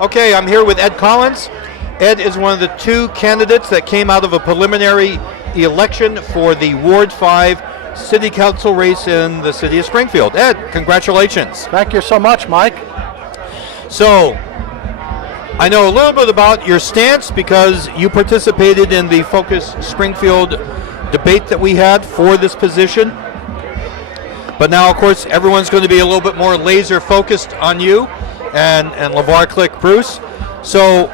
Okay, I'm here with Ed Collins. Ed is one of the two candidates that came out of a preliminary election for the Ward 5 City Council race in the city of Springfield. Ed, congratulations. Thank you so much, Mike. So, I know a little bit about your stance because you participated in the Focus Springfield debate that we had for this position. But now, of course, everyone's going to be a little bit more laser focused on you and LeVar Click Bruce. So,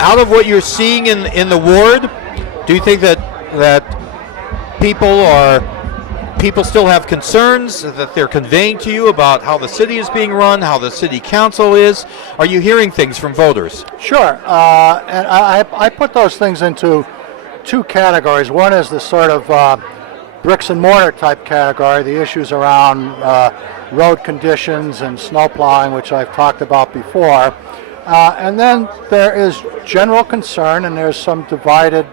out of what you're seeing in the ward, do you think that people still have concerns that they're conveying to you about how the city is being run, how the city council is? Are you hearing things from voters? Sure, and I put those things into two categories. One is the sort of bricks and mortar type category, the issues around road conditions and snow plowing, which I've talked about before. And then there is general concern, and there's some divided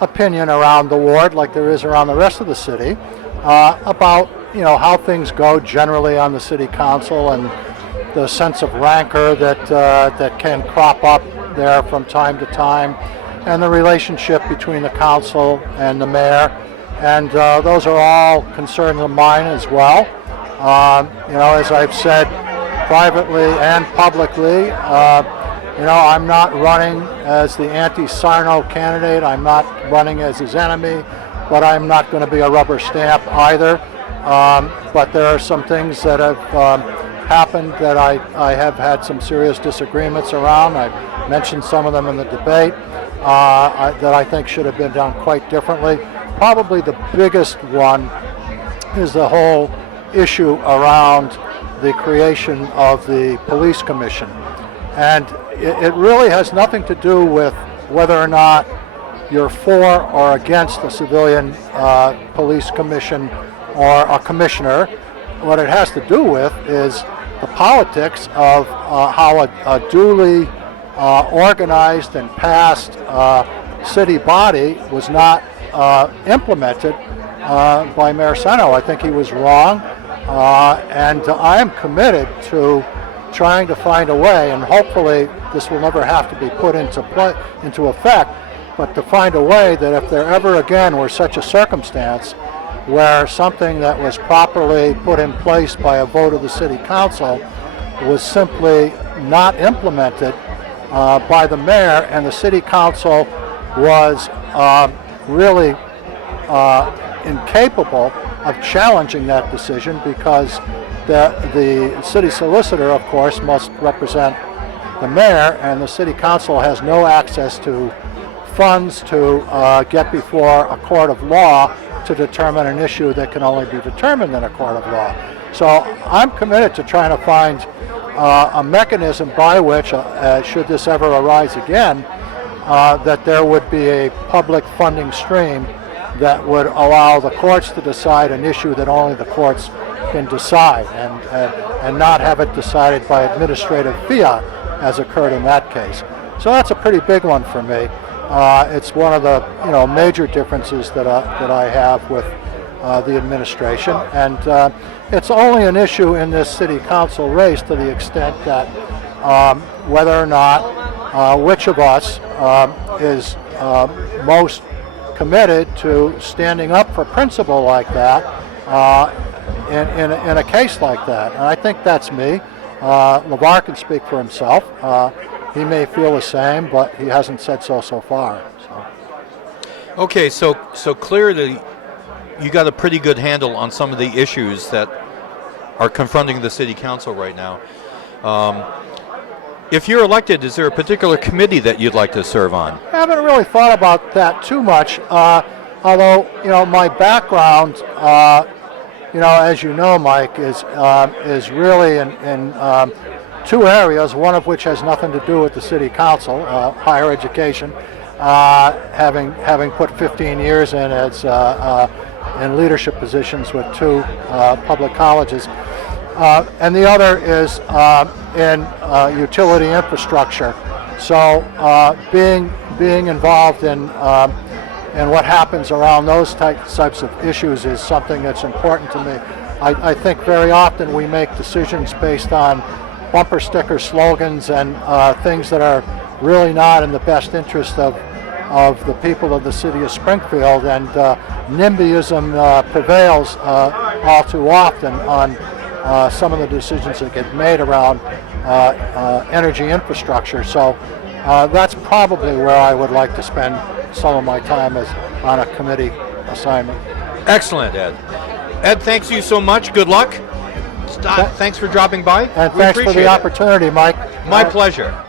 opinion around the ward, like there is around the rest of the city, about how things go generally on the city council and the sense of rancor that can crop up there from time to time, and the relationship between the council and the mayor. And those are all concerns of mine as well. As I've said privately and publicly, I'm not running as the anti-Sarno candidate. I'm not running as his enemy, but I'm not going to be a rubber stamp either. But there are some things that have happened that I have had some serious disagreements around. I've mentioned some of them in the debate that I think should have been done quite differently. Probably the biggest one is the whole issue around the creation of the police commission. And it really has nothing to do with whether or not you're for or against a civilian police commission or a commissioner. What it has to do with is the politics of how a duly organized and passed city body was not implemented by Mayor Sarno. I think he was wrong, and I am committed to trying to find a way, and hopefully this will never have to be put into effect, but to find a way that if there ever again were such a circumstance where something that was properly put in place by a vote of the city council was simply not implemented by the mayor, and the city council was really incapable of challenging that decision, because the city solicitor, of course, must represent the mayor, and the city council has no access to funds to get before a court of law to determine an issue that can only be determined in a court of law. So I'm committed to trying to find a mechanism by which, should this ever arise again, that there would be a public funding stream that would allow the courts to decide an issue that only the courts can decide, and not have it decided by administrative fiat as occurred in that case. So that's a pretty big one for me. It's one of the major differences that I have with the administration, and it's only an issue in this city council race to the extent that whether or not which of us is most committed to standing up for principle like that in a case like that. And I think that's me. LeVar can speak for himself. He may feel the same, but he hasn't said so far. So. Okay, so clearly you got a pretty good handle on some of the issues that are confronting the city council right now. If you're elected, is there a particular committee that you'd like to serve on? I haven't really thought about that too much, although my background, as you know, Mike, is really in two areas, one of which has nothing to do with the city council, higher education, having put 15 years in as in leadership positions with two public colleges. And the other is in utility infrastructure. So being involved in what happens around those types of issues is something that's important to me. I think very often we make decisions based on bumper sticker slogans and things that are really not in the best interest of the people of the city of Springfield, and NIMBYism prevails all too often on some of the decisions that get made around energy infrastructure. So that's probably where I would like to spend some of my time as on a committee assignment. Excellent, Ed. Ed, thanks you so much. Good luck. Thanks for dropping by. And We thanks for appreciate the it. opportunity, Mike. My pleasure.